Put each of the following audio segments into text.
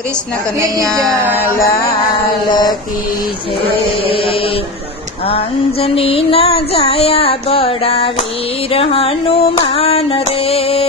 कृष्ण कन्हैया लाल की जय। अंजनी ना जाया बड़ा वीर हनुमान रे,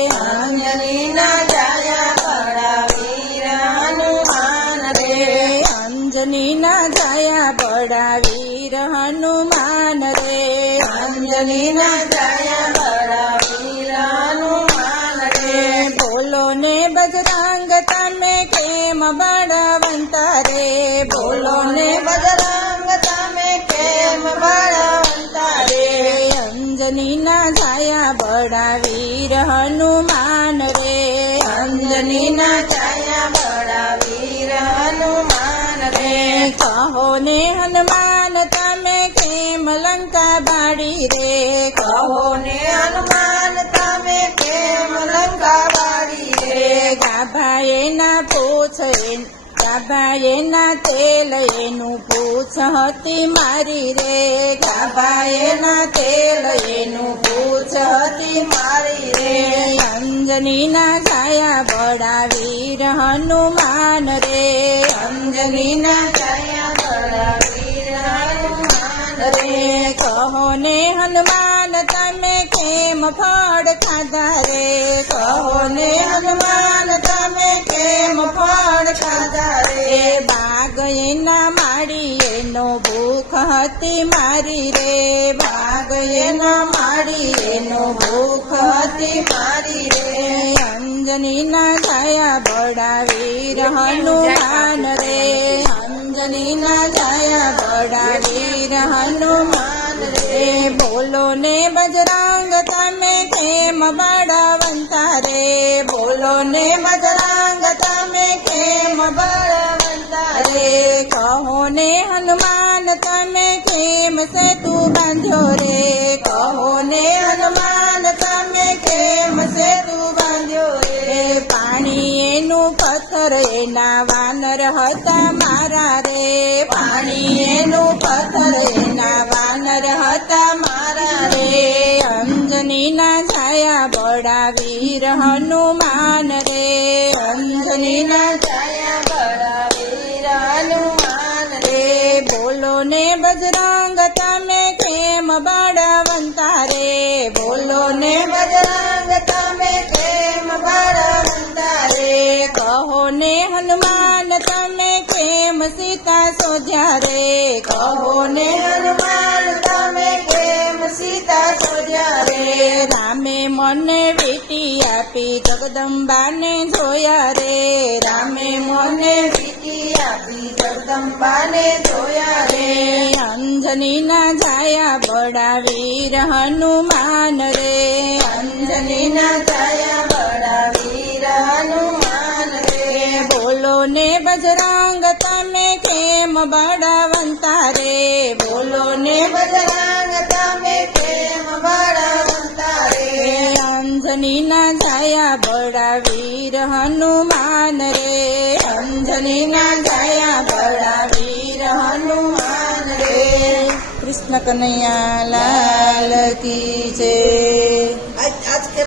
अंजनी ना जाया बड़ा वीर हनुमान रे, अंजनी ना जाया बड़ा वीर हनुमान रे, अंजनी ना जाया बड़ा वीर हनुमान रे। बोलो ने बजरंग तमे केम बड़वंता रे, बोलो ने बजरंग तमे केम बड़वंता रे, अंजनी ना जाया बड़ा वीर हनुमान रे, अंजनी ना जाया बड़ा वीर हनुमान रे। कहो ने हनुमान तमे केम लंका बाड़ी रे, कहो ने हनुमान तमे केम लंका बाड़ी रे, गाभाए ना पूछे गाभाए ना तेल एनु पूछ हती मारी रे, गाभाए ना तेल एनु पूछ हती मारी रे। अंजनी ना जाया बड़ा वीर हनुमान रे, अंजनी ना जाया बड़ा वीर हनुमान रे। कहो ने हनुमान तमे केम फड़ खाधा रे, कहो ने हनुमान तमे केम फड़ खाधा रे, बाग एना माड़ी एनो भूख हती मारी रे, बाग एना माड़ी एनो भूख हती मारी रे। अंजनी ना जाया बड़ा वीर हनुमान रे, अंजनी ना जाया बड़ा वीर हनुमान रे। बोलो ने बजरंग तमे केम बड़वंता रे, बोलो ने बजरंग तमे केम बड़वंता रे, कहो ने हनुमान तमे केम सेतु बांध्यो रे, कहो ने हनुमान तमे केम सेतु बांध्यो रे, पाणी एनु पत्थर एना वानर हता मारा रे, पाणी एनु पत्थर एना वानर हता मारा रे। अंजनी ना जाया बड़ा वीर हनुमान रे, अंजनी ना जाया बड़ा वीर हनुमान रे। बोलो ने बजरंग तमे केम बड़वंता रे, बोलो ने बजरंग तमे केम बड़वंता रे, कहो ने हनुमान तमे केम सीता सोध्या रे, कहो ने हनुमान तमे केम सीता सोध्या रे, रामे मने वीटी आपी जगदंबा ने जोया रे, रामे मोने वीटी आपी जगदंबा ने जोया रे। अंजनी ना जाया बड़ा वीर हनुमान रे, अंजनी ना जाया बड़ा वीर हनुमान रे। बोलो ने बजरंग तमे केम बड़वंता रे, बोलो ने बजरंग तमे केम बड़वंता रे, अंजनी ना जाया बड़ा वीर हनुमान रे, अंजनी ना जाया बड़ा वीर हनुमान रे। कृष्ण कन्हैया लाल की जय।